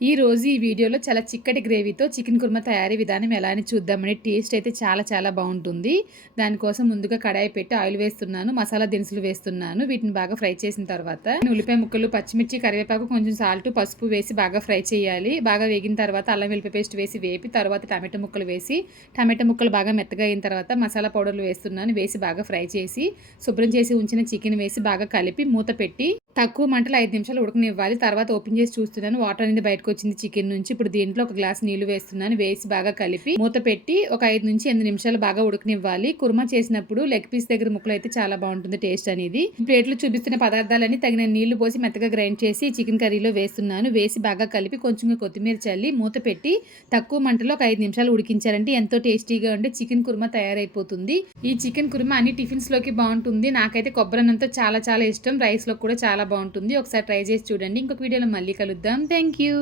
ఈ రోజు ఈ వీడియోలో చాలా చిక్కటి గ్రేవీతో చికెన్ కుర్మా తయారీ విధానం ఎలా అని చూద్దామని టేస్ట్ అయితే చాలా చాలా బాగుంటుంది. దానికోసం ముందుగా కడాయి పెట్టి ఆయిల్ వేస్తున్నాను మసాలా దినుసులు వేస్తున్నాను. వీటిని బాగా ఫ్రై చేసిన తర్వాత ఉల్లిపాయ ముక్కలు పచ్చిమిర్చి కరివేపాకు కొంచెం సాల్ట్ పసుపు వేసి బాగా ఫ్రై చేయాలి. బాగా వేగిన తర్వాత అల్లం వెల్లిపాయ పేస్ట్ వేసి వేపి తర్వాత టమాటో ముక్కలు వేసి టమాటో ముక్కలు బాగా మెత్తగా అయిన తర్వాత మసాలా పౌడర్లు వేస్తున్నాను వేసి బాగా ఫ్రై చేసి శుభ్రం చేసి ఉంచిన చికెన్ వేసి బాగా కలిపి మూత పెట్టి తక్కువ మంటలు ఐదు నిమిషాలు ఉడకనివ్వాలి. తర్వాత ఓపెన్ చేసి చూస్తున్నాను వాటర్ అనేది బయటకు వచ్చింది చికెన్ నుంచి. ఇప్పుడు దీంట్లో ఒక గ్లాస్ నీళ్ళు వేస్తున్నాను. వేసి బాగా కలిపి మూత పెట్టి ఒక ఐదు నుంచి ఎనిమిది నిమిషాలు బాగా ఉడకనివ్వాలి. కుర్మా చేసినప్పుడు లెగ్ పీస్ దగ్గర ముక్కలు అయితే చాలా బాగుంటుంది టేస్ట్ అనేది. ప్లేట్లో చూపిస్తున్న పదార్థాలని తగిన నీళ్ళు పోసి మెత్తగా గ్రైండ్ చేసి చికెన్ కర్రీలో వేస్తున్నాను. వేసి బాగా కలిపి కొంచెం కొత్తిమీర చల్లి మూత పెట్టి తక్కువ మంటలో ఒక ఐదు నిమిషాలు ఉడికించారంటే ఎంతో టేస్టీగా ఉండే చికెన్ కుర్మా తయారైపోతుంది. ఈ చికెన్ కుర్మా అన్ని టిఫిన్స్లోకి బాగుంటుంది. నాకైతే కొబ్బరి అన్నంతో చాలా చాలా ఇష్టం. రైస్లో కూడా చాలా బాగుంటుంది. ఒకసారి ట్రై చేసి చూడండి. ఇంకొక వీడియోలో మళ్ళీ కలుద్దాం. Thank you